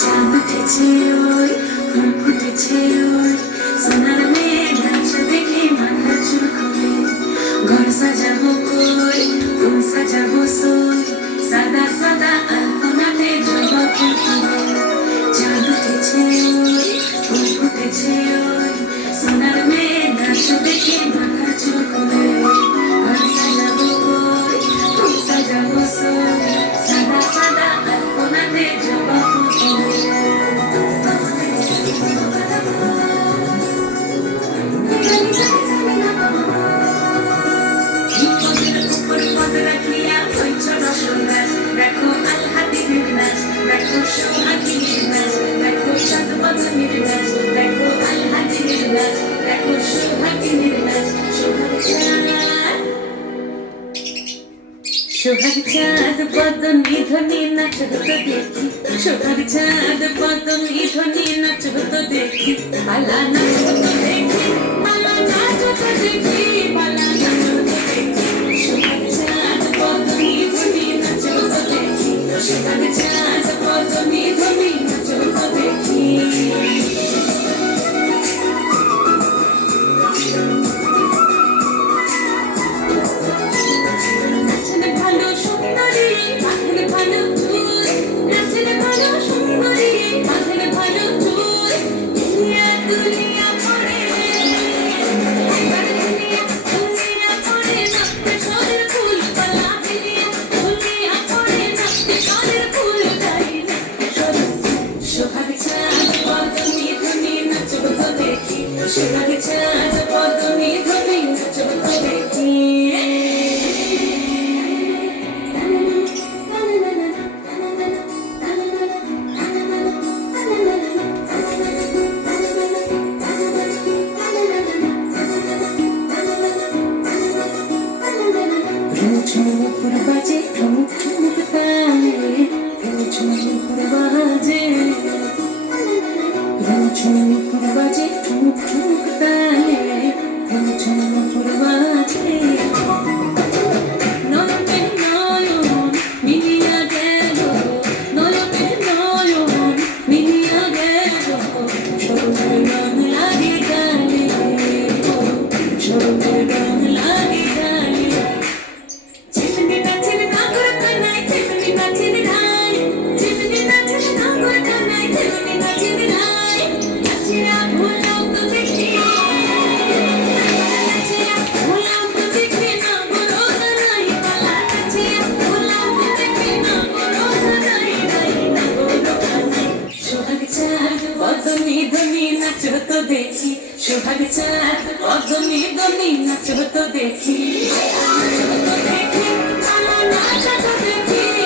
চাঁদ উঠেছে ওই ফুল ফুটেছে ওই সোনার মেয়ে নাচ দেখে মাথা চুল খুলে ঘর সাজাবো কই ফুল সাজাবো সই সাদা সাদা আলপনাতে জবা ফুল ফুলে চাঁদ উঠেছে ওই ফুল ফুটেছে ওই সোনার মেয়ে নাচ দেখে মাথা চুল খুলে ঘর সাজাবো কই ফুল সাজাবো সই সাদা সাদা আলপনাতে জবা ফুল ফুলে সোহাগ চাঁদ বদনি ধ্বনি নাচ হতো দেখি সোহাগ চাঁদ বদনি ধ্বনি নাচ হতো দেখি পালা নাচ হতো দেখি পালা নাচ হতো দেখি পালা নাচ হতো দেখি সোহাগ চাঁদ বদনি ধ্বনি নাচ হতো দেখি সোহাগ চাঁদ বদনি ধ্বনি নাচ হতো দেখি সোহাগ চাঁদ বদনি ধ্বনি নাচ হতো দেখি ঝুমুর বাজে ঠুমুক ঠুমুক তালে ঝুমুর বাজে ঝুমুর বাজে ঠুমুক ঠুমুক তালে ঝুমুর বাজে নয়নে নয়ন মিলিয়া গেল নয়নে নয়ন মিলিয়া গেল সরুর রং লাগে গালে সরুর রং লাগে গালে চিমনি নাচের নাগর কানাই চিমনি নাচের ধাই চিমনি নাচের নাগর কানাই চিমনি নাচের ধাই নাচিয়া ভুলাও তো দেখি নাচিয়া ভুলাও তো দেখি না বলো নাই পালা নাচিয়া ভুলাও তো দেখি না বলো নাই নাই না বলো নাই সোহাগ চাঁদ বদনি ধ্বনি নাচ হতো দেখি সোহাগ চাঁদ বদনি ধ্বনি নাচ হতো দেখি নাচ হতো দেখি পালা নাচ হতো দেখি